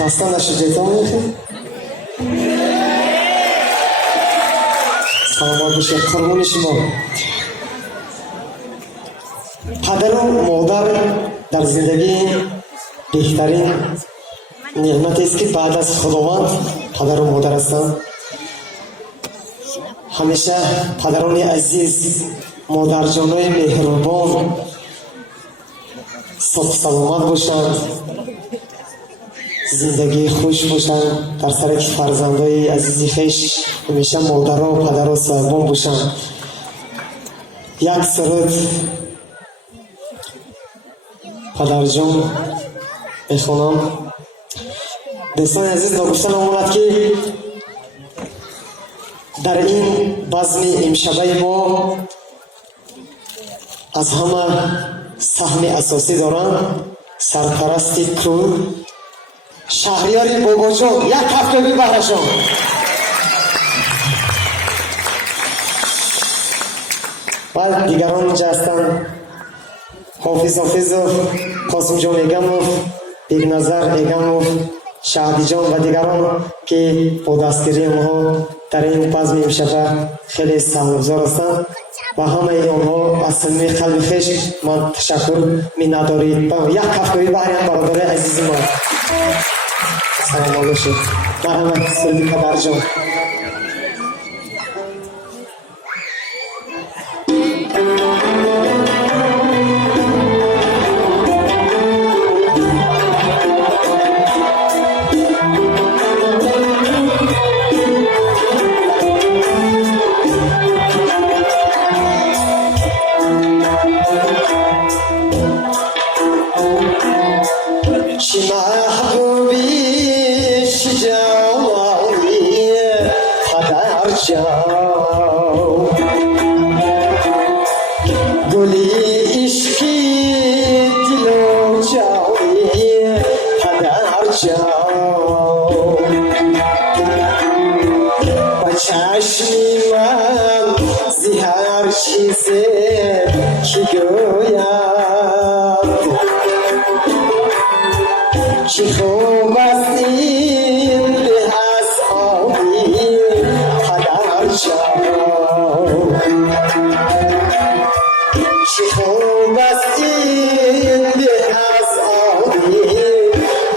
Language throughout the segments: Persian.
خسته نشدید آمیخی؟ سلامت باشید قربون شما. پدر و مادر در زندگی بهترین نعمتی است که بعد از خداوند پدر و مادر هستند. همیشه پدران عزیز، مادرجانای مهربان صحت سلامت باشند، زندگی خوش باشند، در سر فرزندای عزیزی خویش همیشه مادر و پدر و صاحبان باشند. یک سرود پدرجان بخونم. دوستان عزیز، نگفتن آمد که در این بزم امشبه ما از همه سهم اساسی دارند سرپرست کرو شهریار باباجان. یک هفته ببرشان. بعد دیگران اینجا هستند، حافظ قاسم جان ایگموف، بیگ نظر ایگموف، شهدی جان و دیگران که با دستگیری ما در این بزم امشبه خیلی سهم‌گزار هستند و همه آنها از صمیم قلب خویش من تشکر می‌دارید. یک هفته بریم برادر عزیز ما. سلام باشید. مرحمت سردی پدر جان. گلی عشقی دلو جاوی پدر جان، با چشمی من زی هر چیزی که گوید که خوب است این به از آبی پدر جان، که خوب است این به از آبی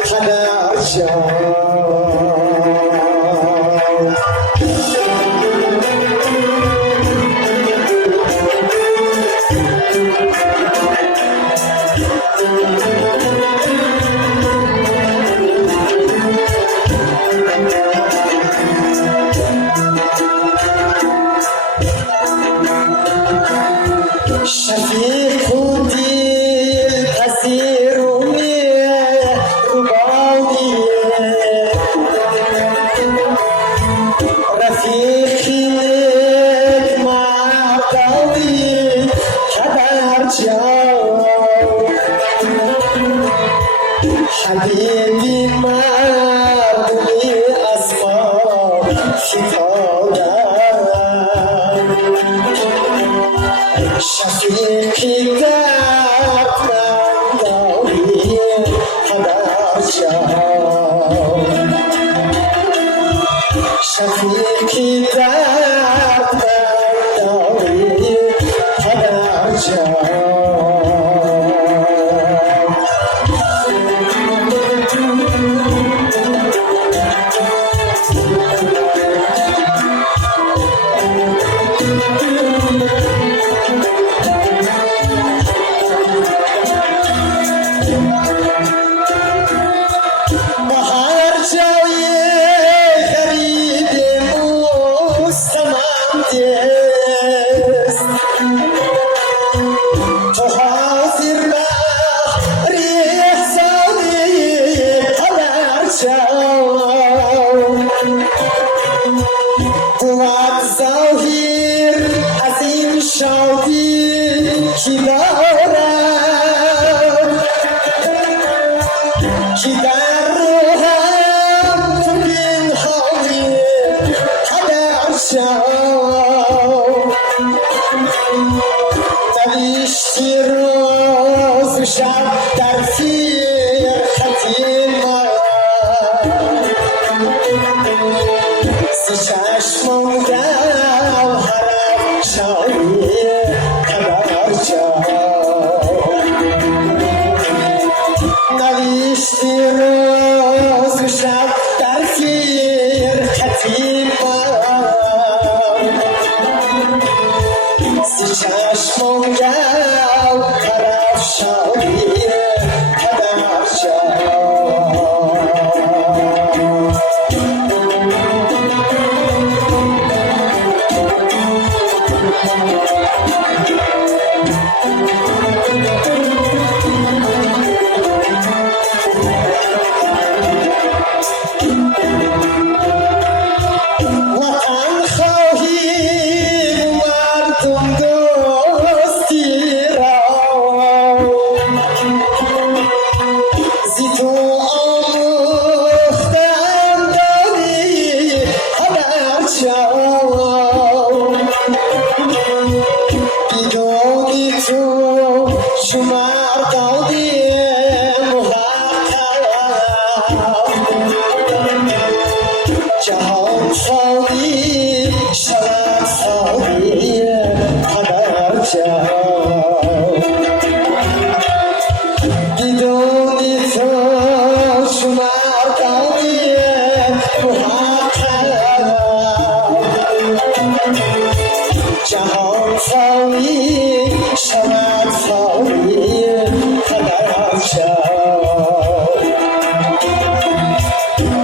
پدر جان. شفیق و دل پذیر و مهربانی، رفیقی نیک مردمی پدر جان، حبیبی مردمی از ما فتادن، شفیقی دردمندانی پدر جان، شفیقی دردمندانی پدر جان. شب در فرقتی من قاضی محقق جهان سالی شود سالی قدر جهان بدونی تو شمار قاضی محقق جهان سالی شود سالی قدر جهان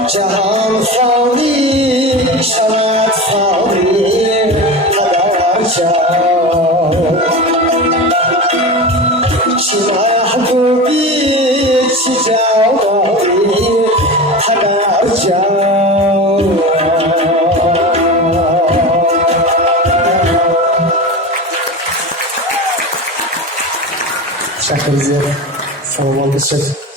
جهان سالی شود سالی قدر جهان چی محبوبی چی جوانی قدر جهان تشکر زیاد سلام باشید